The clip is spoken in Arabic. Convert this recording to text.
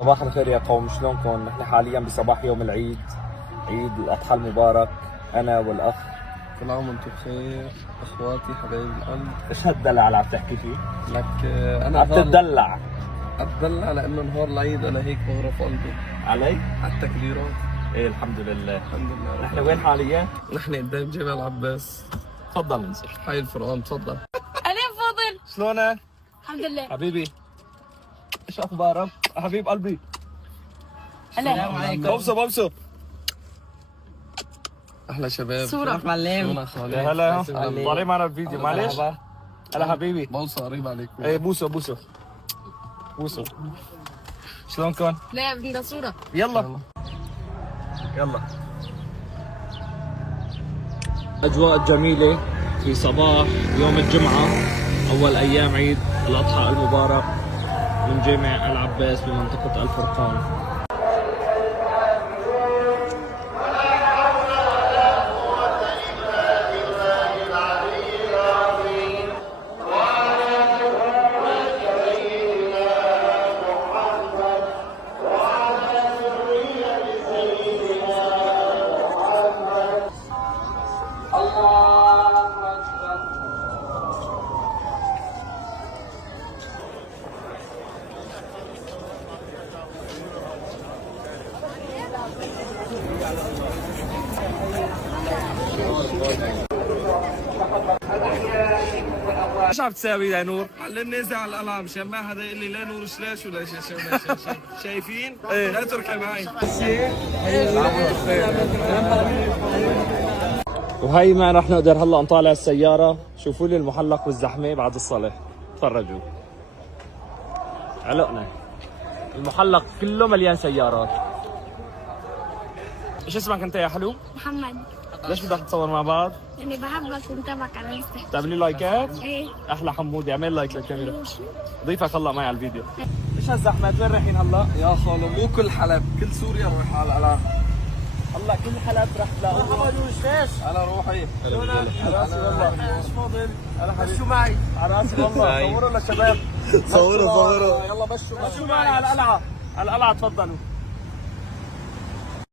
صباح الخير يا قوم، شلونكم؟ نحن حاليا بصباح يوم العيد، عيد الأضحى المبارك. أنا والأخ. كل عام وانتم بخير اخواتي حبايب القلب. إيش هالدلع اللي عم تحكي فيه؟ لك انا عم تتدلع اتدلع لانه نهار العيد انا هيك بغرف قلبي علي؟ على التكبيرات. إيه الحمد لله. الحمد لله. نحن وين حاليا؟ نحن قدام جبل العباس، تفضل انزل. حي الفرقان. تفضل. أنا فاضل. شلونك؟ الحمد لله. حبيبي إيش أخبارك؟ حبيب قلبي. السلام عليكم. بوسه احلى شباب. صورة. معلم خالد. يا هلا، طالعين معنا الفيديو معلش. هلا حبيبي. بوصة قريب عليكم. ايه بوسه شلونكم؟ لا بدنا صورة. يلا أجواء جميلة في صباح يوم الجمعة، أول أيام عيد الأضحى المبارك، من جامع العباس بمنطقة الفرقان. ايش عم تساوي يا نور؟ معلم نازل على القلعة مشان ما حدا يقول لي لا نور شلاش ولا شيء. شايفين؟ ايه لا تركي معي. وهي ما رح نقدر هلا نطالع السيارة. شوفوا لي المحلق والزحمة بعد الصلاة، تفرجوا علقنا. المحلق كله مليان سيارات. ايش اسمك انت يا حلو؟ محمد. ليش بدك نتصور مع بعض؟ يعني بحبك ومتابعك على الانستا. تعمل لي لايكات؟ ايه. احلى حمودي، اعمل لايك للكاميرا. ضيفك هلا معي على الفيديو. ايش هالزحمة؟ وين رايحين هلا؟ يا خالو مو كل حلب، كل سوريا نروح على القلعة. هلا كل حلب رح تلاقوه. مرحبا ليش؟ على روحي. على راسي والله. ايش فاضل؟ هلا حبيبي. شو معي؟ على راسي والله. صوروا للشباب. صوروا. يلا بشوا معي على القلعة. على القلعة تفضلوا.